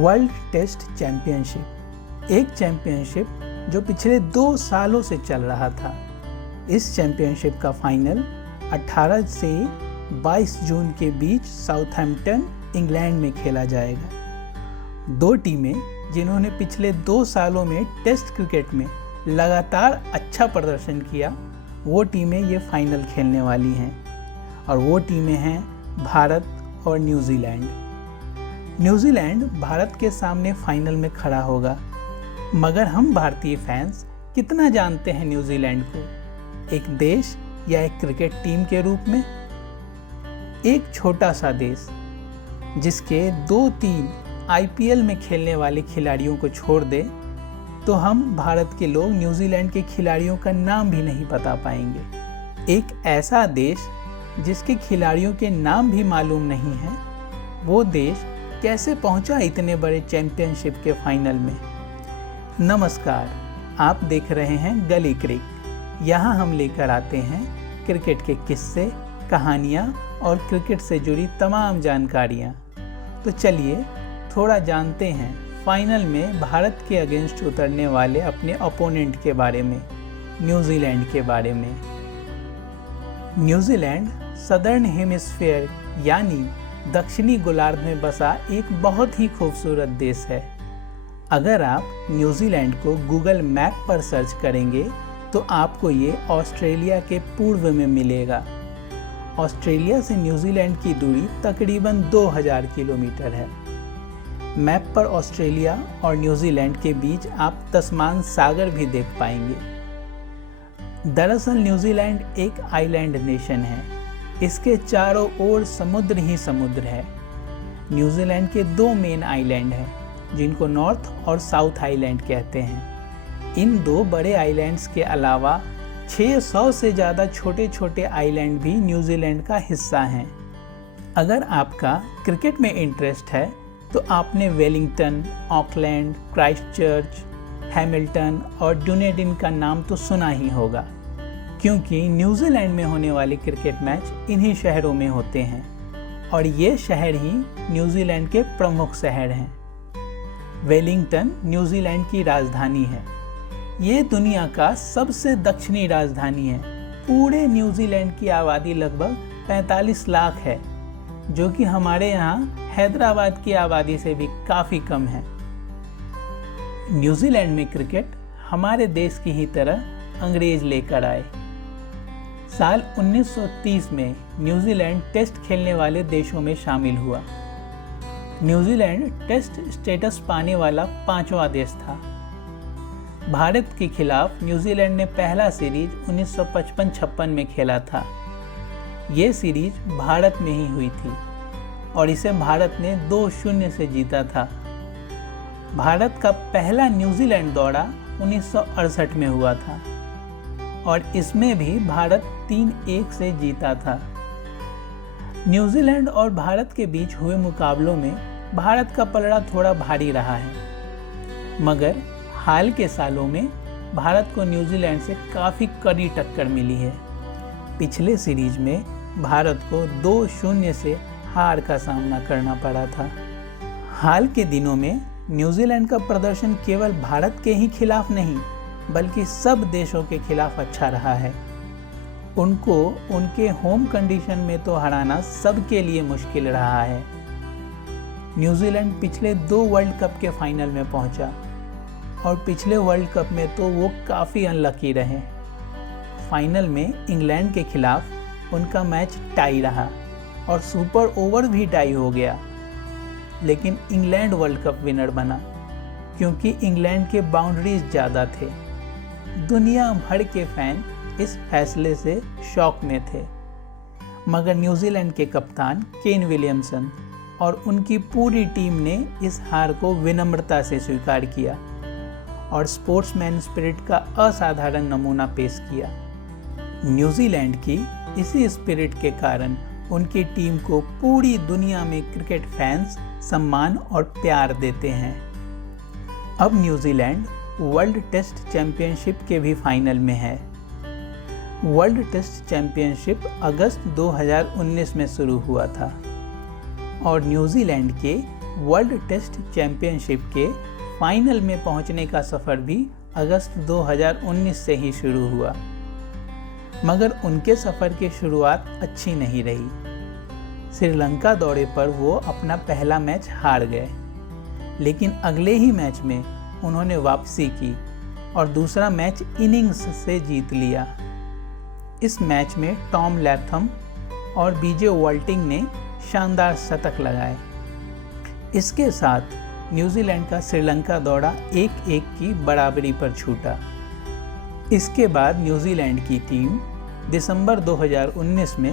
World test championship एक championship जो पिछले 2 सालों से चल रहा था। इस चैंपियनशिप का फाइनल 18 से 22 जून के बीच साउथहैम्पटन, इंग्लैंड में खेला जाएगा। 2 टीमें जिन्होंने पिछले 2 सालों में टेस्ट क्रिकेट में लगातार अच्छा प्रदर्शन किया, वो टीमें ये फाइनल खेलने वाली हैं और वो टीमें हैं भारत और न्यूजीलैंड। न्यूजीलैंड भारत के सामने फाइनल में खड़ा होगा, मगर हम भारतीय फैंस कितना जानते हैं न्यूजीलैंड को, एक देश या एक क्रिकेट टीम के रूप में? एक छोटा सा देश जिसके 2-3 IPL में खेलने वाले खिलाड़ियों को छोड़ दे तो हम भारत के लोग न्यूजीलैंड के खिलाड़ियों का नाम भी नहीं बता पाएंगे। एक ऐसा देश जिसके खिलाड़ियों के नाम भी मालूम नहीं है, वो देश कैसे पहुंचा इतने बड़े चैंपियनशिप के फाइनल में? नमस्कार, आप देख रहे हैं गली क्रिक। यहाँ हम लेकर आते हैं क्रिकेट के किस्से, कहानियाँ और क्रिकेट से जुड़ी तमाम जानकारियाँ। तो चलिए थोड़ा जानते हैं फाइनल में भारत के अगेंस्ट उतरने वाले अपने ओपोनेंट के बारे में, न्यूजीलैंड के बारे में। न्यूजीलैंड सदर्न हेमिस्फीयर यानी दक्षिणी गोलार्ध में बसा एक बहुत ही खूबसूरत देश है। अगर आप न्यूजीलैंड को गूगल मैप पर सर्च करेंगे तो आपको ये ऑस्ट्रेलिया के पूर्व में मिलेगा। ऑस्ट्रेलिया से न्यूजीलैंड की दूरी तकरीबन 2000 किलोमीटर है। मैप पर ऑस्ट्रेलिया और न्यूजीलैंड के बीच आप तस्मान सागर भी देख पाएंगे। दरअसल न्यूजीलैंड एक आइलैंड नेशन है। इसके चारों ओर समुद्र ही समुद्र है। न्यूजीलैंड के 2 मेन आइलैंड हैं, जिनको नॉर्थ और साउथ आइलैंड कहते हैं। इन 2 बड़े आइलैंड्स के अलावा 600 से ज़्यादा छोटे छोटे आइलैंड भी न्यूजीलैंड का हिस्सा हैं। अगर आपका क्रिकेट में इंटरेस्ट है तो आपने वेलिंगटन, ऑकलैंड, क्राइस्टचर्च, हैमिल्टन और डुनेडिन का नाम तो सुना ही होगा, क्योंकि न्यूजीलैंड में होने वाले क्रिकेट मैच इन्हीं शहरों में होते हैं और ये शहर ही न्यूजीलैंड के प्रमुख शहर हैं। वेलिंगटन न्यूजीलैंड की राजधानी है। ये दुनिया का सबसे दक्षिणी राजधानी है। पूरे न्यूजीलैंड की आबादी लगभग 45 लाख है, जो कि हमारे यहाँ हैदराबाद की आबादी से भी काफ़ी कम है। न्यूजीलैंड में क्रिकेट हमारे देश की ही तरह अंग्रेज लेकर आए। साल 1930 में न्यूजीलैंड टेस्ट खेलने वाले देशों में शामिल हुआ। न्यूजीलैंड टेस्ट स्टेटस पाने वाला 5वां देश था। भारत के खिलाफ न्यूजीलैंड ने पहला सीरीज 1955-56 में खेला था। ये सीरीज भारत में ही हुई थी और इसे भारत ने 2-0 से जीता था। भारत का पहला न्यूजीलैंड दौरा 1968 में हुआ था और इसमें भी भारत 3-1 से जीता था। न्यूजीलैंड और भारत के बीच हुए मुकाबलों में भारत का पलड़ा थोड़ा भारी रहा है, मगर हाल के सालों में भारत को न्यूजीलैंड से काफ़ी कड़ी टक्कर मिली है। पिछले सीरीज में भारत को 2-0 से हार का सामना करना पड़ा था। हाल के दिनों में न्यूजीलैंड का प्रदर्शन केवल भारत के ही खिलाफ नहीं, बल्कि सब देशों के खिलाफ अच्छा रहा है। उनको उनके होम कंडीशन में तो हराना सबके लिए मुश्किल रहा है। न्यूजीलैंड पिछले 2 वर्ल्ड कप के फाइनल में पहुंचा और पिछले वर्ल्ड कप में तो वो काफ़ी अनलकी रहे। फाइनल में इंग्लैंड के खिलाफ उनका मैच टाई रहा और सुपर ओवर भी टाई हो गया, लेकिन इंग्लैंड वर्ल्ड कप विनर बना क्योंकि इंग्लैंड के बाउंड्रीज ज़्यादा थे। दुनिया भर के फैन इस फैसले से शॉक में थे, मगर न्यूजीलैंड के कप्तान केन विलियमसन और उनकी पूरी टीम ने इस हार को विनम्रता से स्वीकार किया और स्पोर्ट्समैन स्पिरिट का असाधारण नमूना पेश किया। न्यूजीलैंड की इसी स्पिरिट के कारण उनकी टीम को पूरी दुनिया में क्रिकेट फैंस सम्मान और प्यार देते हैं। अब न्यूजीलैंड वर्ल्ड टेस्ट चैंपियनशिप के भी फाइनल में है। वर्ल्ड टेस्ट चैंपियनशिप अगस्त 2019 में शुरू हुआ था और न्यूजीलैंड के वर्ल्ड टेस्ट चैंपियनशिप के फाइनल में पहुंचने का सफ़र भी अगस्त 2019 से ही शुरू हुआ, मगर उनके सफ़र की शुरुआत अच्छी नहीं रही। श्रीलंका दौरे पर वो अपना पहला मैच हार गए, लेकिन अगले ही मैच में उन्होंने वापसी की और दूसरा मैच इनिंग्स से जीत लिया। इस मैच में टॉम लैथम और बीजे वॉल्टिंग ने शानदार शतक लगाए। इसके साथ न्यूजीलैंड का श्रीलंका दौरा 1-1 की बराबरी पर छूटा। इसके बाद न्यूजीलैंड की टीम दिसंबर 2019 में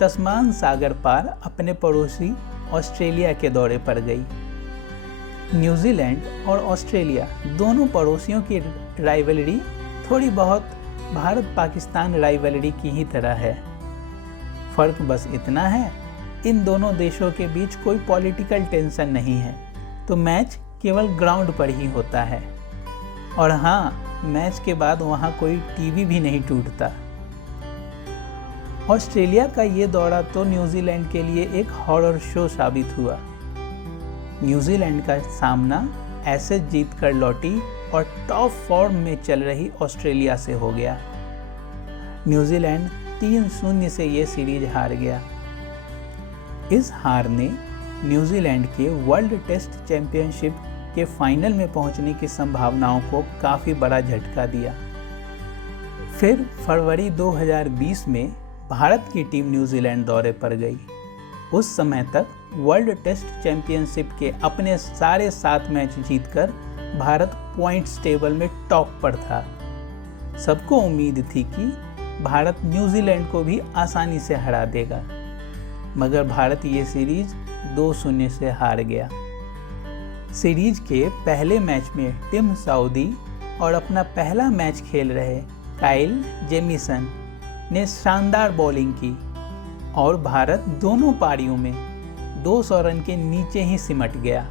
तस्मान सागर पार अपने पड़ोसी ऑस्ट्रेलिया के दौरे पर गई। न्यूजीलैंड और ऑस्ट्रेलिया दोनों पड़ोसियों की राइवलरी थोड़ी बहुत भारत पाकिस्तान राइवलरी की ही तरह है। फ़र्क बस इतना है, इन दोनों देशों के बीच कोई पॉलिटिकल टेंशन नहीं है, तो मैच केवल ग्राउंड पर ही होता है। और हाँ, मैच के बाद वहाँ कोई टीवी भी नहीं टूटता। ऑस्ट्रेलिया का ये दौरा तो न्यूजीलैंड के लिए एक हॉरर शो साबित हुआ। न्यूजीलैंड का सामना ऐसे जीत कर लौटी और टॉप फॉर्म में चल रही ऑस्ट्रेलिया से हो गया। न्यूजीलैंड 3-0 से ये सीरीज हार गया। इस हार ने न्यूजीलैंड के वर्ल्ड टेस्ट चैंपियनशिप के फाइनल में पहुंचने की संभावनाओं को काफ़ी बड़ा झटका दिया। फिर फरवरी 2020 में भारत की टीम न्यूजीलैंड दौरे पर गई। उस समय तक वर्ल्ड टेस्ट चैंपियनशिप के अपने सारे 7 मैच जीतकर भारत पॉइंट्स टेबल में टॉप पर था। सबको उम्मीद थी कि भारत न्यूजीलैंड को भी आसानी से हरा देगा, मगर भारत ये सीरीज 2-0 से हार गया। सीरीज के पहले मैच में टिम साउदी और अपना पहला मैच खेल रहे काइल जेमिसन ने शानदार बॉलिंग की और भारत दोनों पारियों में 200 रन के नीचे ही सिमट गया।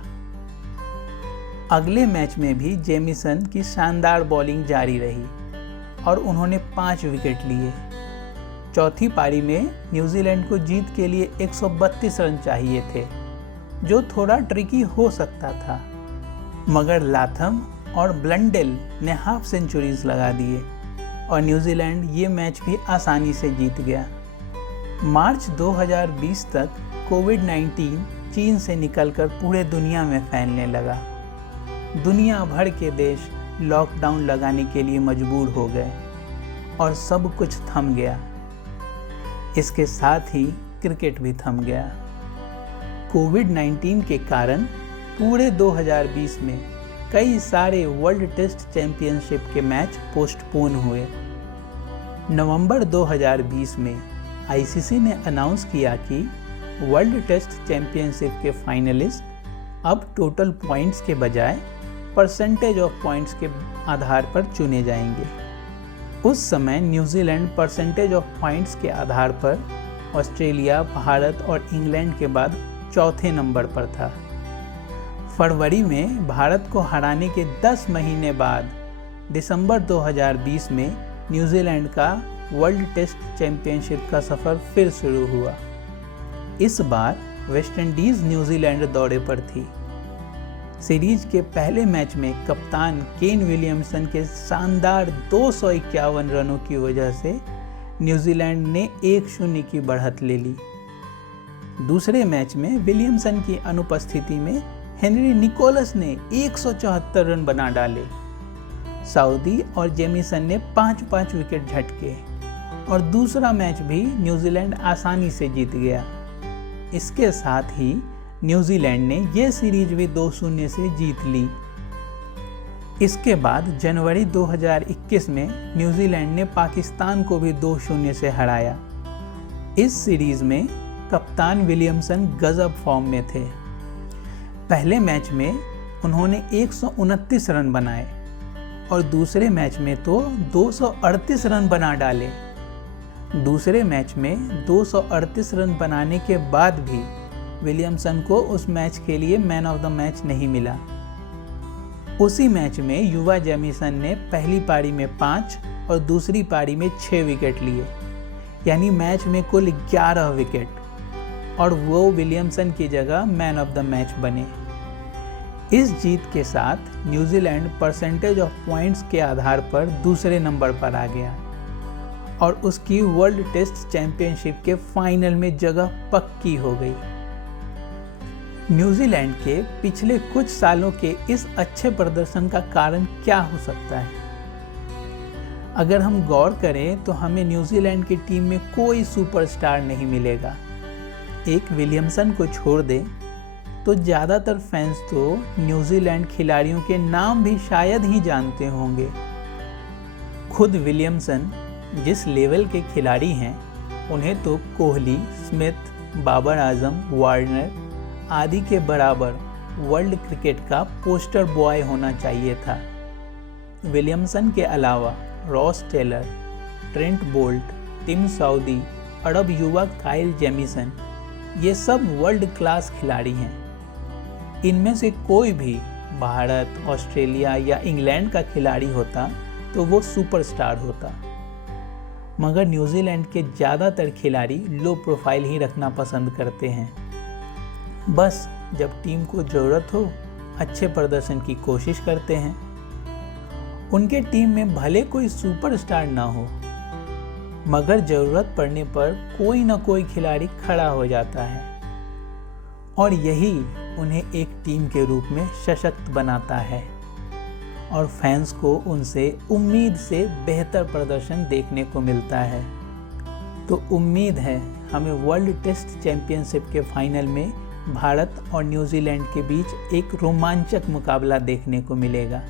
अगले मैच में भी जेमिसन की शानदार बॉलिंग जारी रही और उन्होंने 5 विकेट लिए। चौथी पारी में न्यूजीलैंड को जीत के लिए 132 रन चाहिए थे, जो थोड़ा ट्रिकी हो सकता था, मगर लाथम और ब्लंडेल ने हाफ सेंचुरीज लगा दिए और न्यूजीलैंड ये मैच भी आसानी से जीत गया। मार्च 2020 तक कोविड-19 चीन से निकलकर पूरे दुनिया में फैलने लगा। दुनिया भर के देश लॉकडाउन लगाने के लिए मजबूर हो गए और सब कुछ थम गया। इसके साथ ही क्रिकेट भी थम गया। कोविड-19 के कारण पूरे 2020 में कई सारे वर्ल्ड टेस्ट चैंपियनशिप के मैच पोस्टपोन हुए। नवंबर 2020 में आईसीसी ने अनाउंस किया कि वर्ल्ड टेस्ट चैंपियनशिप के फाइनलिस्ट अब टोटल पॉइंट्स के बजाय परसेंटेज ऑफ पॉइंट्स के आधार पर चुने जाएंगे। उस समय न्यूजीलैंड परसेंटेज ऑफ पॉइंट्स के आधार पर ऑस्ट्रेलिया, भारत और इंग्लैंड के बाद चौथे नंबर पर था। फरवरी में भारत को हराने के 10 महीने बाद दिसंबर 2020 में न्यूजीलैंड का वर्ल्ड टेस्ट चैंपियनशिप का सफ़र फिर शुरू हुआ। इस बार वेस्टइंडीज़ न्यूजीलैंड दौरे पर थी। सीरीज के पहले मैच में कप्तान केन विलियमसन के शानदार 251 रनों की वजह से न्यूजीलैंड ने 1-0 की बढ़त ले ली। दूसरे मैच में विलियमसन की अनुपस्थिति में हेनरी निकोलस ने 174 रन बना डाले। साउदी और जेमिसन ने 5-5 विकेट झटके और दूसरा मैच भी न्यूजीलैंड आसानी से जीत गया। इसके साथ ही न्यूजीलैंड ने यह सीरीज भी 2-0 से जीत ली। इसके बाद जनवरी 2021 में न्यूजीलैंड ने पाकिस्तान को भी 2-0 से हराया। इस सीरीज में कप्तान विलियमसन गजब फॉर्म में थे। पहले मैच में उन्होंने 129 रन बनाए और दूसरे मैच में तो 238 रन बना डाले। दूसरे मैच में 238 रन बनाने के बाद भी विलियमसन को उस मैच के लिए मैन ऑफ द मैच नहीं मिला। उसी मैच में युवा जेमिसन ने पहली पारी में 5 और दूसरी पारी में 6 विकेट लिए, यानी मैच में कुल 11 विकेट, और वो विलियमसन की जगह मैन ऑफ द मैच बने। इस जीत के साथ न्यूजीलैंड परसेंटेज ऑफ पॉइंट्स के आधार पर दूसरे नंबर पर आ गया और उसकी वर्ल्ड टेस्ट चैंपियनशिप के फाइनल में जगह पक्की हो गई। न्यूजीलैंड के पिछले कुछ सालों के इस अच्छे प्रदर्शन का कारण क्या हो सकता है? अगर हम गौर करें तो हमें न्यूजीलैंड की टीम में कोई सुपरस्टार नहीं मिलेगा। एक विलियमसन को छोड़ दें तो ज़्यादातर फैंस तो न्यूजीलैंड खिलाड़ियों के नाम भी शायद ही जानते होंगे। खुद विलियमसन जिस लेवल के खिलाड़ी हैं, उन्हें तो कोहली, स्मिथ, बाबर आजम, वार्नर आदि के बराबर वर्ल्ड क्रिकेट का पोस्टर बॉय होना चाहिए था। विलियमसन के अलावा Ross Taylor, Trent Boult, Tim Southee और अब युवा काइल जेमिसन, ये सब वर्ल्ड क्लास खिलाड़ी हैं। इनमें से कोई भी भारत, ऑस्ट्रेलिया या इंग्लैंड का खिलाड़ी होता तो वो सुपरस्टार होता, मगर न्यूजीलैंड के ज़्यादातर खिलाड़ी लो प्रोफाइल ही रखना पसंद करते हैं। बस जब टीम को ज़रूरत हो अच्छे प्रदर्शन की कोशिश करते हैं। उनके टीम में भले कोई सुपरस्टार ना हो, मगर ज़रूरत पड़ने पर कोई ना कोई खिलाड़ी खड़ा हो जाता है और यही उन्हें एक टीम के रूप में सशक्त बनाता है और फैंस को उनसे उम्मीद से बेहतर प्रदर्शन देखने को मिलता है। तो उम्मीद है हमें वर्ल्ड टेस्ट चैंपियनशिप के फाइनल में भारत और न्यूजीलैंड के बीच एक रोमांचक मुकाबला देखने को मिलेगा।